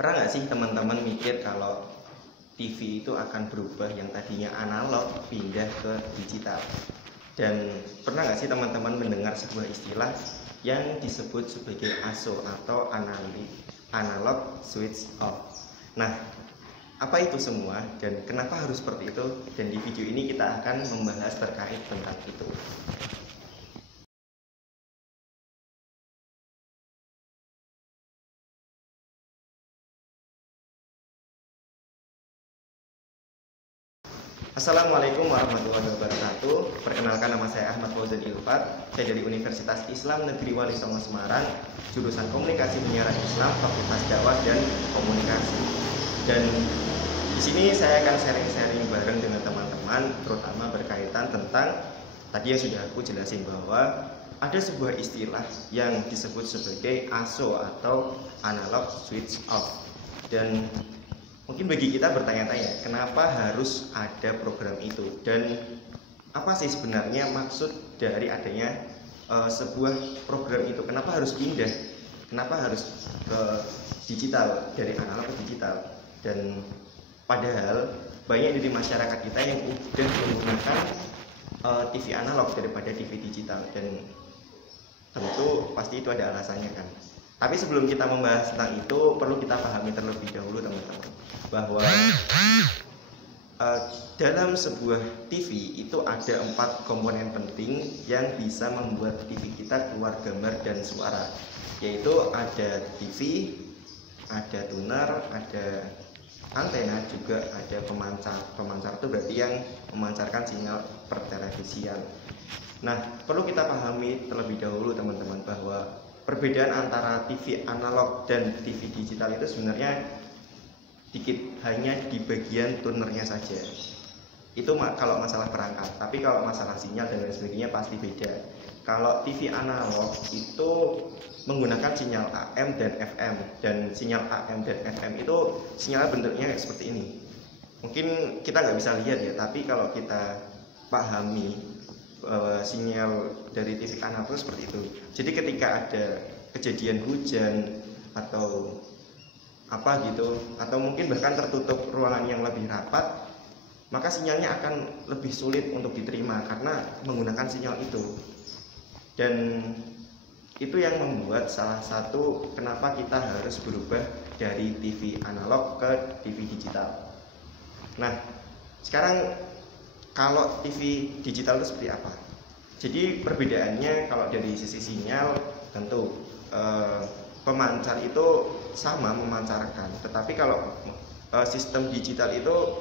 Pernah nggak sih teman-teman mikir kalau TV itu akan berubah yang tadinya analog pindah ke digital? Dan pernah nggak sih teman-teman mendengar sebuah istilah yang disebut sebagai ASO atau analog switch off? Nah, apa itu semua dan kenapa harus seperti itu? Dan di video ini kita akan membahas terkait tentang itu. Assalamualaikum warahmatullahi wabarakatuh. Perkenalkan, nama saya Ahmad Fauzan Ilfat. Saya dari Universitas Islam Negeri Wali Songo Semarang, jurusan Komunikasi Penyiaran Islam, Fakultas Dakwah dan Komunikasi. Dan di sini saya akan sharing-sharing bareng dengan teman-teman, terutama berkaitan tentang tadi yang sudah aku jelasin bahwa ada sebuah istilah yang disebut sebagai ASO atau analog switch off. Dan mungkin bagi kita bertanya-tanya, kenapa harus ada program itu dan apa sih sebenarnya maksud dari adanya sebuah program itu? Kenapa harus pindah? Kenapa harus ke digital, dari analog ke digital? Dan padahal banyak dari masyarakat kita yang udah menggunakan TV analog daripada TV digital, dan tentu pasti itu ada alasannya kan. Tapi sebelum kita membahas tentang itu, perlu kita pahami terlebih dahulu teman-teman, bahwa dalam sebuah TV itu ada 4 komponen penting yang bisa membuat TV kita keluar gambar dan suara, yaitu ada TV, ada tuner, ada antena, juga ada pemancar. Pemancar itu berarti yang memancarkan sinyal pertelevisian. Nah, perlu kita pahami terlebih dahulu teman-teman bahwa perbedaan antara TV analog dan TV digital itu sebenarnya dikit, hanya di bagian tunernya saja. Itu kalau masalah perangkat, tapi kalau masalah sinyal dan lain sebagainya pasti beda. Kalau TV analog itu menggunakan sinyal AM dan FM, dan sinyal AM dan FM itu sinyal bentuknya seperti ini. Mungkin kita nggak bisa lihat ya, tapi kalau kita pahami sinyal dari TV analog itu seperti itu. Jadi ketika ada kejadian hujan atau apa gitu, atau mungkin bahkan tertutup ruangan yang lebih rapat, maka sinyalnya akan lebih sulit untuk diterima karena menggunakan sinyal itu. Dan itu yang membuat salah satu kenapa kita harus berubah dari TV analog ke TV digital. Nah, sekarang kalau TV digital itu seperti apa? Jadi perbedaannya kalau dari sisi sinyal tentu pemancar itu sama memancarkan, tetapi kalau sistem digital itu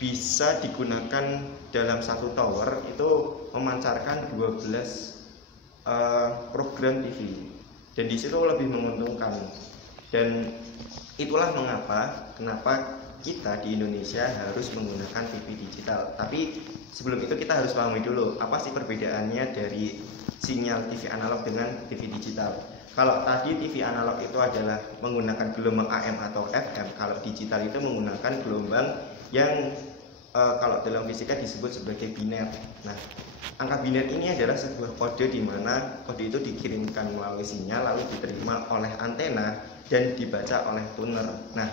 bisa digunakan dalam satu tower itu memancarkan 12 program TV, dan di situ lebih menguntungkan. Dan itulah kenapa kita di Indonesia harus menggunakan TV digital. Tapi sebelum itu kita harus pahami dulu apa sih perbedaannya dari sinyal TV analog dengan TV digital. Kalau tadi TV analog itu adalah menggunakan gelombang AM atau FM, kalau digital itu menggunakan gelombang yang kalau dalam fisika disebut sebagai biner. Nah, angka biner ini adalah sebuah kode di mana kode itu dikirimkan melalui sinyal lalu diterima oleh antena dan dibaca oleh tuner. Nah,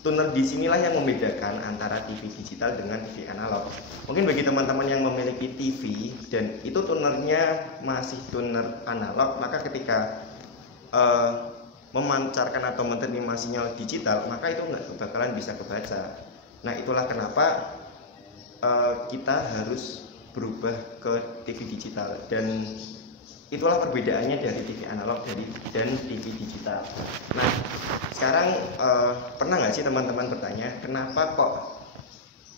tuner di sinilah yang membedakan antara TV digital dengan TV analog. Mungkin bagi teman-teman yang memiliki TV dan itu tunernya masih tuner analog, maka ketika memancarkan atau menerima sinyal digital, maka itu nggak bakalan bisa kebaca. Nah, itulah kenapa kita harus berubah ke TV digital, dan itulah perbedaannya dari TV analog dan TV digital. Nah, sekarang pernah nggak sih teman-teman bertanya, kenapa kok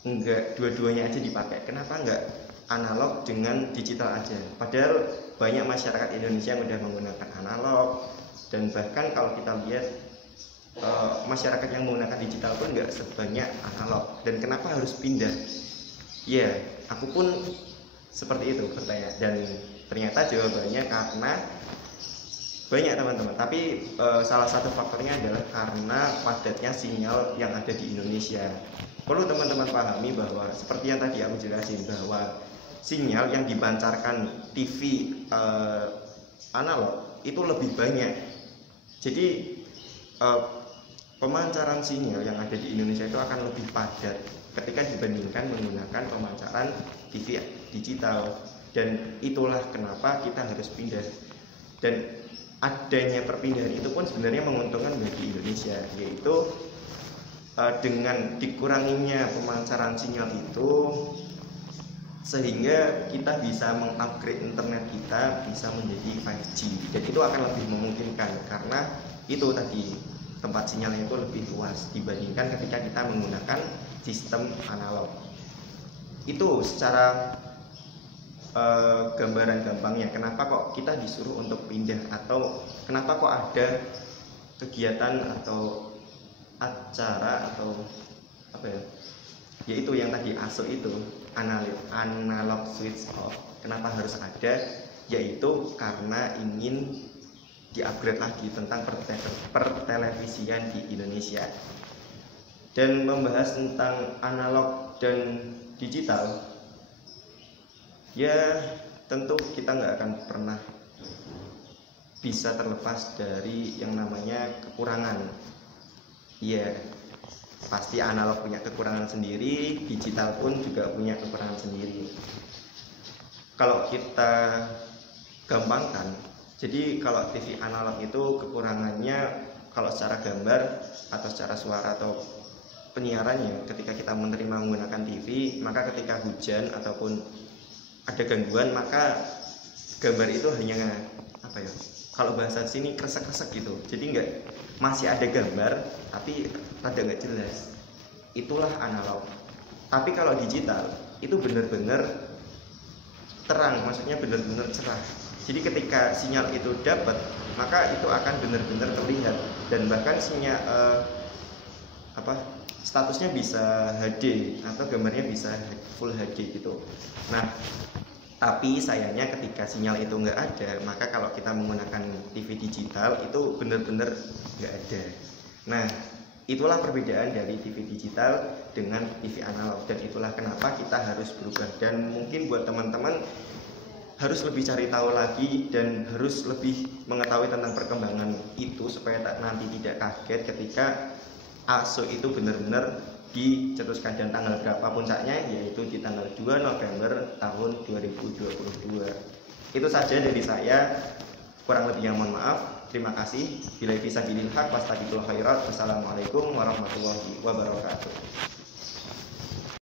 nggak dua-duanya aja dipakai? Kenapa nggak analog dengan digital aja? Padahal banyak masyarakat Indonesia yang udah menggunakan analog, dan bahkan kalau kita lihat masyarakat yang menggunakan digital pun nggak sebanyak analog. Dan kenapa harus pindah? Ya, aku pun seperti itu bertanya, dan ternyata jawabannya karena banyak teman-teman. Tapi salah satu faktornya adalah karena padatnya sinyal yang ada di Indonesia. Perlu teman-teman pahami bahwa seperti yang tadi aku jelasin, bahwa sinyal yang dipancarkan TV analog itu lebih banyak. Jadi pemancaran sinyal yang ada di Indonesia itu akan lebih padat ketika dibandingkan menggunakan pemancaran TV digital. Dan itulah kenapa kita harus pindah. Dan adanya perpindahan itu pun sebenarnya menguntungkan bagi Indonesia, yaitu dengan dikuranginya pemancaran sinyal itu, sehingga kita bisa mengupgrade internet kita bisa menjadi 5G, dan itu akan lebih memungkinkan karena itu tadi tempat sinyalnya itu lebih luas dibandingkan ketika kita menggunakan sistem analog. Itu secara gambaran gampangnya kenapa kok kita disuruh untuk pindah, atau kenapa kok ada kegiatan atau acara atau apa ya, yaitu yang tadi ASO itu, analog switch off. Kenapa harus ada? Yaitu karena ingin di-upgrade lagi tentang pertelevisian di Indonesia. Dan membahas tentang analog dan digital, ya tentu kita nggak akan pernah bisa terlepas dari yang namanya kekurangan. Ya pasti analog punya kekurangan sendiri, digital pun juga punya kekurangan sendiri. Kalau kita gampangkan, jadi kalau TV analog itu kekurangannya kalau secara gambar atau secara suara atau penyiarannya, ketika kita menerima menggunakan TV, maka ketika hujan ataupun ada gangguan, maka gambar itu hanya apa ya, kalau bahasa sini kresek-kresek gitu, jadi nggak, masih ada gambar tapi rada nggak jelas. Itulah analog. Tapi kalau digital itu benar-benar terang, maksudnya benar-benar cerah. Jadi ketika sinyal itu dapat, maka itu akan benar-benar terlihat, dan bahkan sinyal statusnya bisa HD atau gambarnya bisa full HD gitu. Nah, tapi sayangnya ketika sinyal itu nggak ada, maka kalau kita menggunakan TV digital itu benar-benar nggak ada. Nah, itulah perbedaan dari TV digital dengan TV analog, dan itulah kenapa kita harus berubah. Dan mungkin buat teman-teman harus lebih cari tahu lagi dan harus lebih mengetahui tentang perkembangan itu supaya nanti tidak kaget ketika ASO itu benar-benar dicetuskan, dan tanggal berapa puncaknya, yaitu di tanggal 2 November tahun 2022. Itu saja dari saya, kurang lebihnya mohon maaf. Terima kasih. Bila bisa bilil haq wastaqimul khairat. Wassalamualaikum warahmatullahi wabarakatuh.